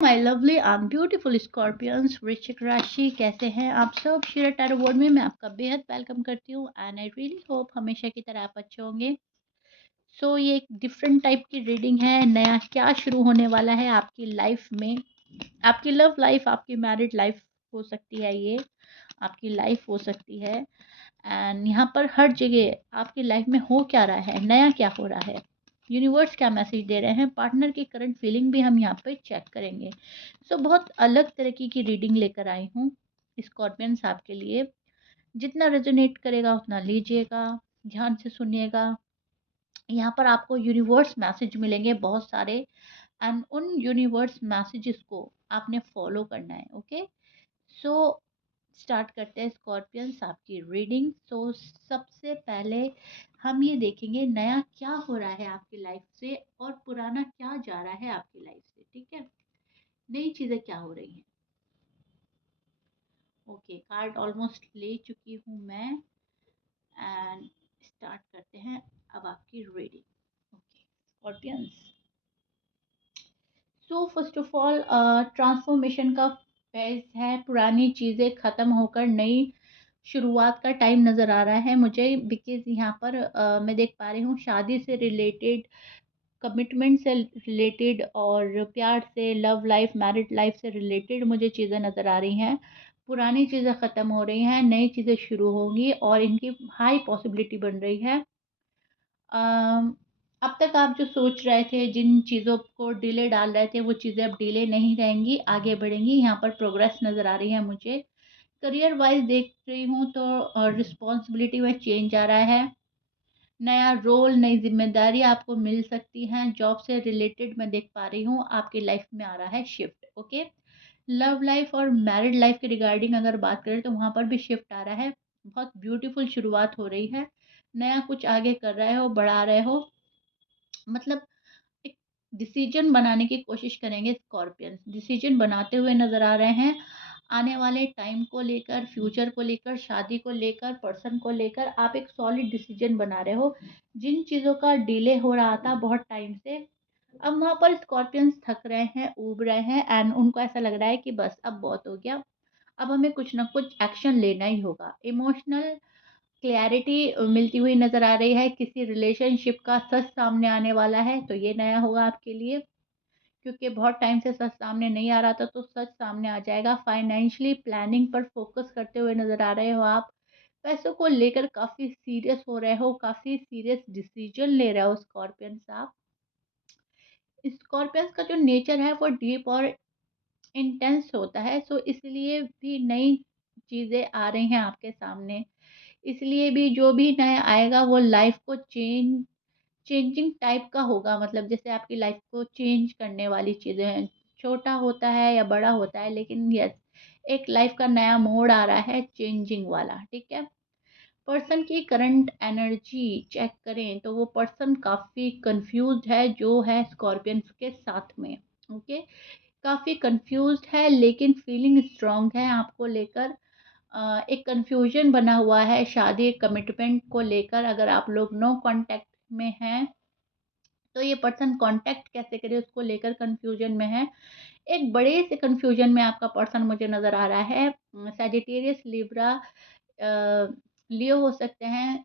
My lovely and beautiful scorpions वृश्चिक राशि, कैसे हैं आप सब। शेयर टैरो वर्ड में मैं आपका बेहद वेलकम करती हूँ एंड आई रियली होप हमेशा की तरह आप अच्छे होंगे। ये एक डिफरेंट टाइप की रीडिंग है। नया क्या शुरू होने वाला है आपकी लाइफ में, आपकी लव लाइफ, आपकी मैरिड लाइफ हो सकती है, ये आपकी लाइफ हो सकती है। एंड यहाँ पर हर जगह आपकी लाइफ में हो क्या रहा है, नया क्या हो रहा है, यूनिवर्स क्या मैसेज दे रहे हैं, पार्टनर की करंट फीलिंग भी हम यहाँ पे चेक करेंगे। बहुत अलग तरीके की रीडिंग लेकर आई हूँ स्कॉर्पियंस आपके लिए। जितना रेजोनेट करेगा उतना लीजिएगा, ध्यान से सुनिएगा। यहाँ पर आपको यूनिवर्स मैसेज मिलेंगे बहुत सारे, एंड उन यूनिवर्स मैसेजेस को आपने फॉलो करना है। ओके, सो स्टार्ट करते हैं स्कॉर्पियंस आपकी रीडिंग। सबसे पहले हम ये देखेंगे नया क्या हो रहा है आपकी लाइफ से और पुराना क्या जा रहा है आपकी लाइफ से। ठीक है, नई चीज़ें क्या हो रही हैं। ओके, कार्ड ऑलमोस्ट ले चुकी हूँ मैं एंड स्टार्ट करते हैं अब आपकी reading. Okay scorpions, first of all transformation का फेज है। पुरानी चीज़ें ख़त्म होकर नई शुरुआत का टाइम नज़र आ रहा है मुझे, बिकॉज़ यहाँ पर मैं देख पा रही हूँ शादी से रिलेटेड, कमिटमेंट से रिलेटेड और प्यार से, लव लाइफ, मैरिड लाइफ से रिलेटेड मुझे चीज़ें नज़र आ रही हैं। पुरानी चीज़ें ख़त्म हो रही हैं, नई चीज़ें शुरू होंगी और इनकी हाई पॉसिबिलिटी बन रही है। अम, अब तक आप जो सोच रहे थे, जिन चीज़ों को डिले डाल रहे थे, वो चीज़ें अब डिले नहीं रहेंगी, आगे बढ़ेंगी। यहाँ पर प्रोग्रेस नज़र आ रही है मुझे। करियर वाइज देख रही हूँ तो रिस्पॉन्सिबिलिटी में चेंज आ रहा है। नया रोल, नई जिम्मेदारी आपको मिल सकती हैं। जॉब से रिलेटेड मैं देख पा रही हूँ आपकी लाइफ में आ रहा है शिफ्ट। ओके, लव लाइफ और मैरिड लाइफ के रिगार्डिंग अगर बात करें तो वहाँ पर भी शिफ्ट आ रहा है। बहुत ब्यूटीफुल शुरुआत हो रही है। नया कुछ आगे कर रहे हो, बढ़ा रहे हो, मतलब एक डिसीजन बनाने की कोशिश करेंगे स्कॉर्पियंस। डिसीजन बनाते हुए नज़र आ रहे हैं। आने वाले टाइम को लेकर, फ्यूचर को लेकर, शादी को लेकर, पर्सन को लेकर आप एक सॉलिड डिसीजन बना रहे हो। जिन चीज़ों का डिले हो रहा था बहुत टाइम से, अब वहाँ पर स्कॉर्पियंस थक रहे हैं, ऊब रहे हैं एंड उनको ऐसा लग रहा है कि बस अब बहुत हो गया, अब हमें कुछ ना कुछ एक्शन लेना ही होगा। इमोशनल क्लैरिटी मिलती हुई नज़र आ रही है। किसी रिलेशनशिप का सच सामने आने वाला है तो ये नया होगा आपके लिए, क्योंकि बहुत टाइम से सच सामने नहीं आ रहा था तो सच सामने आ जाएगा। फाइनेंशियली प्लानिंग पर फोकस करते हुए नज़र आ रहे हो आप। पैसों को लेकर काफ़ी सीरियस हो रहे हो, काफ़ी सीरियस डिसीजन ले रहे हो स्कॉर्पियंस आप। स्कॉर्पियंस का जो नेचर है वो डीप और इंटेंस होता है, इसलिए भी नई चीज़ें आ रही हैं आपके सामने। इसलिए भी जो भी नया आएगा वो लाइफ को चेंजिंग टाइप का होगा, मतलब जैसे आपकी लाइफ को चेंज करने वाली चीज़ें हैं। छोटा होता है या बड़ा होता है, लेकिन यस, एक लाइफ का नया मोड़ आ रहा है चेंजिंग वाला। ठीक है, पर्सन की करंट एनर्जी चेक करें तो वो पर्सन काफ़ी कंफ्यूज्ड है जो है स्कॉर्पियंस के साथ में। ओके, काफ़ी कंफ्यूज्ड है लेकिन फीलिंग स्ट्रांग है आपको लेकर। एक कन्फ्यूजन बना हुआ है शादी कमिटमेंट को लेकर। अगर आप लोग नो कांटेक्ट में हैं तो ये पर्सन कांटेक्ट कैसे करे उसको लेकर कन्फ्यूजन में है। एक बड़े से कन्फ्यूजन में आपका पर्सन मुझे नज़र आ रहा है। सजिटेरियस, लिब्रा, लियो हो सकते हैं,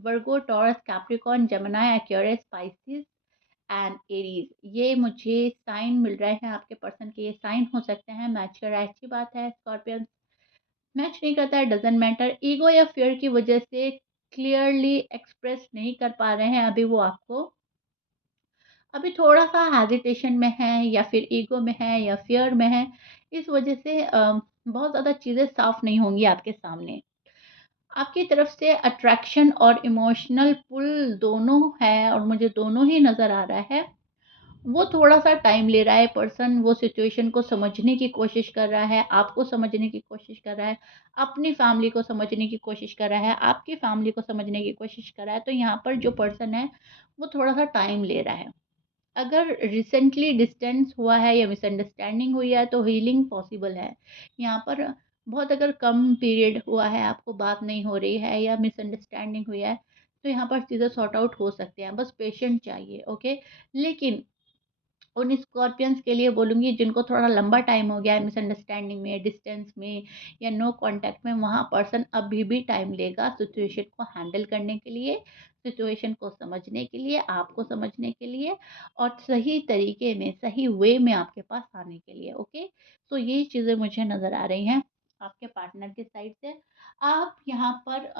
Virgo, Taurus, Capricorn, Gemini, Aquarius, Pisces and Aries. ये मुझे साइन मिल रहे हैं आपके पर्सन के, ये साइन हो सकते हैं। मैच कर रहा है, अच्छी बात है। स्कॉर्पियन मैच नहीं करता है, डजेंट मैटर। ईगो या फियर की वजह से क्लियरली एक्सप्रेस नहीं कर पा रहे हैं अभी वो आपको, अभी थोड़ा सा हेजिटेशन में है या फिर ईगो में है या फियर में है। इस वजह से बहुत ज़्यादा चीज़ें साफ नहीं होंगी आपके सामने। आपकी तरफ से अट्रैक्शन और इमोशनल पुल दोनों है और मुझे दोनों ही नज़र आ रहा है। वो थोड़ा-सा टाइम ले रहा है पर्सन, वो सिचुएशन को समझने की कोशिश कर रहा है, आपको समझने की कोशिश कर रहा है, अपनी फैमिली को समझने की कोशिश कर रहा है, आपकी फैमिली को समझने की कोशिश कर रहा है। तो यहाँ पर जो पर्सन है, वो थोड़ा-सा टाइम ले रहा है। अगर रिसेंटली डिस्टेंस हुआ है या मिसअंडरस्टैंडिंग हुई है तो हीलिंग पॉसिबल है। यहाँ पर बहुत अगर कम पीरियड हुआ है, आपको बात नहीं हो रही है या मिसअंडरस्टैंडिंग हुई है, तो यहाँ पर चीज़ें सॉर्ट आउट हो सकती हैं, बस पेशेंस चाहिए। ओके, लेकिन उन स्कॉर्पियंस के लिए बोलूँगी जिनको थोड़ा लंबा टाइम हो गया है मिसअंडरस्टैंडिंग में, डिस्टेंस में या नो कॉन्टैक्ट में, वहाँ पर्सन अभी भी टाइम लेगा सिचुएशन को हैंडल करने के लिए, सिचुएशन को समझने के लिए, आपको समझने के लिए और सही तरीके में, सही वे में आपके पास आने के लिए, ओके? तो ये चीज़ें मुझे नज़र आ रही हैं आपके पार्टनर की साइड से। आप यहाँ पर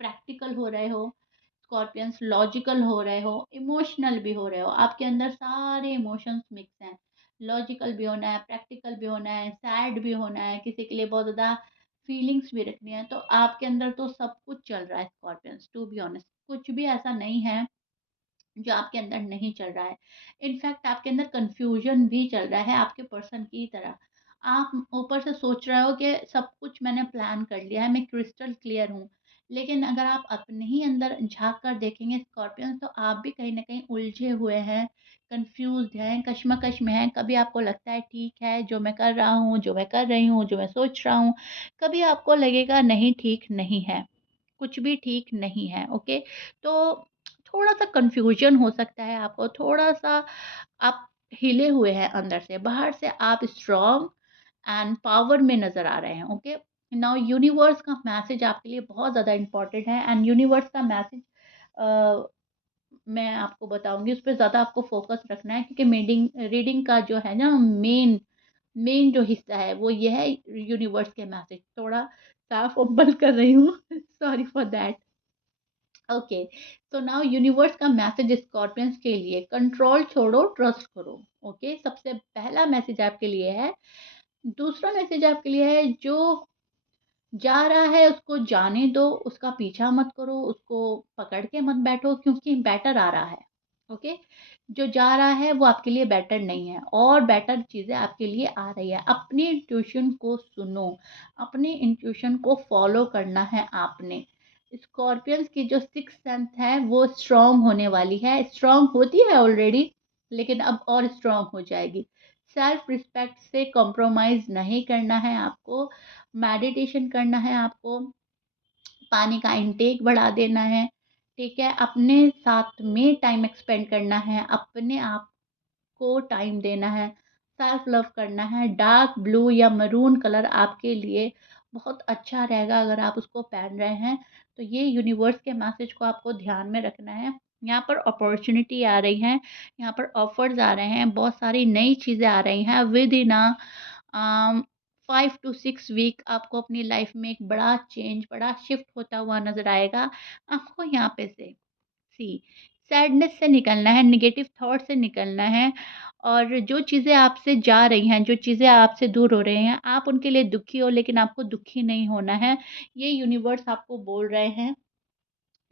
प्रैक्टिकल हो रहे हो, स्कॉर्पियंस लॉजिकल हो रहे हो, इमोशनल भी हो रहे हो, आपके अंदर सारे इमोशंस मिक्स हैं। लॉजिकल भी होना है, प्रैक्टिकल भी होना है, सैड भी होना है, किसी के लिए बहुत ज़्यादा फीलिंग्स भी रखनी है, तो आपके अंदर तो सब कुछ चल रहा है स्कॉर्पियंस, टू बी ऑनेस्ट। कुछ भी ऐसा नहीं है जो आपके अंदर नहीं चल रहा है। इनफैक्ट आपके अंदर कन्फ्यूज़न भी चल रहा है आपके पर्सन की तरह। आप ऊपर से सोच रहे हो कि सब कुछ मैंने प्लान कर लिया है, मैं क्रिस्टल क्लियर हूँ। लेकिन अगर आप अपने ही अंदर झाँक कर देखेंगे स्कॉर्पियन, तो आप भी कहीं न कहीं उलझे हुए हैं, कन्फ्यूज़्ड हैं, कशमकश में हैं। कभी आपको लगता है ठीक है जो मैं कर रहा हूँ, जो मैं कर रही हूँ, जो मैं सोच रहा हूँ। कभी आपको लगेगा नहीं ठीक नहीं है, कुछ भी ठीक नहीं है, ओके? तो थोड़ा-सा कन्फ्यूज़न हो सकता है आपको, थोड़ा-सा आप हिले हुए हैं अंदर से, बाहर से आप स्ट्रॉन्ग एंड पावर में नज़र आ रहे हैं, ओके? नाउ यूनिवर्स का मैसेज आपके लिए बहुत ज़्यादा इम्पोर्टेंट है एंड यूनिवर्स का मैसेज अ, मैं आपको बताऊँगी, उस पे ज़्यादा आपको फ़ोकस रखना है क्योंकि रीडिंग का जो है ना मेन मेन जो हिस्सा है वो ये है यूनिवर्स के मैसेज। थोड़ा साफ-फंबल कर रही हूँ, sorry for that. Okay, so now universe का मैसेज स्कॉर्पियंस के लिए कंट्रोल छोड़ो, ट्रस्ट करो। ओके, सबसे पहला मैसेज आपके लिए है। दूसरा मैसेज आपके लिए है जो जा रहा है उसको जाने दो, उसका पीछा मत करो, उसको पकड़ के मत बैठो क्योंकि बेटर आ रहा है। ओके, जो जा रहा है वो आपके लिए बेटर नहीं है और बेटर चीज़ें आपके लिए आ रही है। अपनी इंट्यूशन को सुनो, अपनी इंट्यूशन को फॉलो करना है आपने। स्कॉर्पियंस की जो सिक्स सेंस है वो स्ट्रांग होने वाली है, स्ट्रांग होती है ऑलरेडी, लेकिन अब और स्ट्रांग हो जाएगी। सेल्फ रिस्पेक्ट से कॉम्प्रोमाइज़ नहीं करना है आपको, मेडिटेशन करना है आपको, पानी का इंटेक बढ़ा देना है, ठीक है? अपने साथ में टाइम स्पेंड करना है, अपने आप को टाइम देना है, सेल्फ लव करना है। डार्क ब्लू या मैरून कलर आपके लिए बहुत अच्छा रहेगा अगर आप उसको पहन रहे हैं, तो ये यूनिवर्स के मैसेज को आपको ध्यान में रखना है। यहाँ पर अपॉर्च्युनिटी आ रही हैं, यहाँ पर ऑफ़र्स आ रहे हैं, बहुत सारी नई चीज़ें आ रही हैं विद इन 5 टू 6 वीक आपको अपनी लाइफ़ में एक बड़ा चेंज, बड़ा शिफ्ट होता हुआ नज़र आएगा। आपको यहाँ पे से सी सैडनेस से निकलना है, नेगेटिव थॉट से निकलना है और जो चीज़ें आपसे जा रही हैं, जो चीज़ें आपसे दूर हो रही हैं, आप उनके लिए दुखी हो लेकिन आपको दुखी नहीं होना है। ये यूनिवर्स आपको बोल रहे हैं,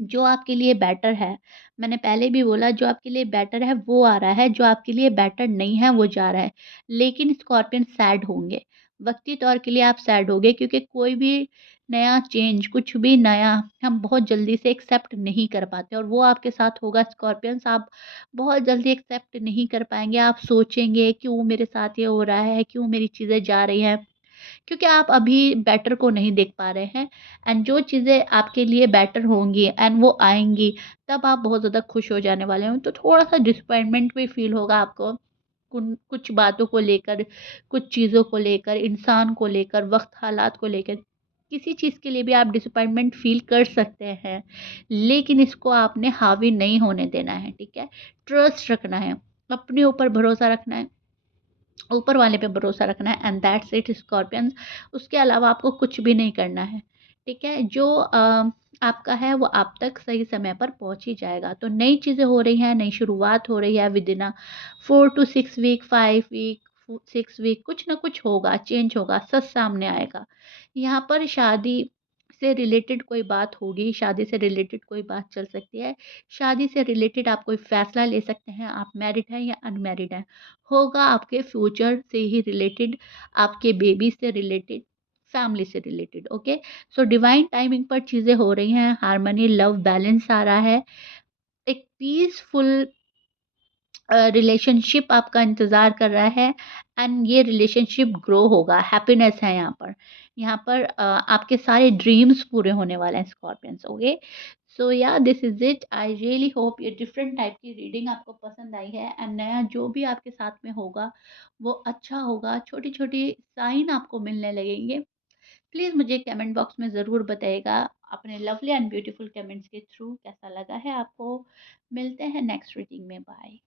जो आपके लिए बेटर है, मैंने पहले भी बोला जो आपके लिए बेटर है वो आ रहा है, जो आपके लिए बेटर नहीं है वो जा रहा है। लेकिन स्कॉर्पियन सैड होंगे, वक़्ती तौर के लिए आप सैड होंगे क्योंकि कोई भी नया चेंज, कुछ भी नया हम बहुत जल्दी से एक्सेप्ट नहीं कर पाते और वो आपके साथ होगा स्कॉर्पियंस, आप बहुत जल्दी एक्सेप्ट नहीं कर पाएँगे, आप सोचेंगे क्यों मेरे साथ ये हो रहा है, क्यों मेरी चीज़ें जा रही हैं। क्योंकि आप अभी बेटर को नहीं देख पा रहे हैं एंड जो चीज़ें आपके लिए बेटर होंगी एंड वो आएँगी, तब आप बहुत ज़्यादा खुश हो जाने वाले हो। तो थोड़ा-सा डिसअपॉइंटमेंट भी फ़ील होगा आपको, कुछ बातों को लेकर, कुछ चीज़ों को लेकर, इंसान को लेकर, वक़्त हालात को लेकर। किसी चीज़ के लिए भी आप डिसअपॉइंटमेंट फ़ील कर सकते हैं, लेकिन इसको आपने हावी नहीं होने देना है, ठीक है? ट्रस्ट रखना है, अपने ऊपर भरोसा रखना है। ऊपर वाले पे भरोसा रखना है एंड दैट्स इट स्कॉर्पियंस। उसके अलावा आपको कुछ भी नहीं करना है, ठीक है? जो आपका है वो आप तक सही समय पर पहुँच ही जाएगा। तो नई चीज़ें हो रही हैं, नई शुरुआत हो रही है within 4 to 6 week, 5 week, 6 week कुछ ना कुछ होगा, चेंज होगा, सच सामने आएगा। यहाँ पर शादी से रिलेटेड कोई बात होगी, शादी से रिलेटेड कोई बात चल सकती है। शादी से रिलेटेड आप कोई फ़ैसला ले सकते हैं, आप मैरिड हैं या अनमैरिड हैं। होगा आपके फ्यूचर से ही रिलेटेड, आपके बेबी से रिलेटेड, फैमिली से related, okay? So divine timing पर चीज़ें हो रही हैं, हार्मनी, लव, बैलेंस आ रहा है, एक पीसफुल रिलेशनशिप आपका इंतज़ार कर रहा है एंड ये रिलेशनशिप ग्रो होगा, हैप्पीनेस है यहाँ पर। यहाँ पर आपके सारे ड्रीम्स पूरे होने वाले हैं Scorpions, okay? So yeah this is it. I really hope ये डिफरेंट टाइप की रीडिंग आपको पसंद आई है एंड नया जो भी आपके साथ में होगा, वो अच्छा होगा। छोटी-छोटी साइन आपको मिलने लगेंगे। प्लीज़ मुझे कमेंट बॉक्स में ज़रूर बताइएगा अपने लवली एंड ब्यूटीफुल कमेंट्स के थ्रू कैसा लगा है आपको। मिलते हैं नेक्स्ट रीडिंग में। बाय।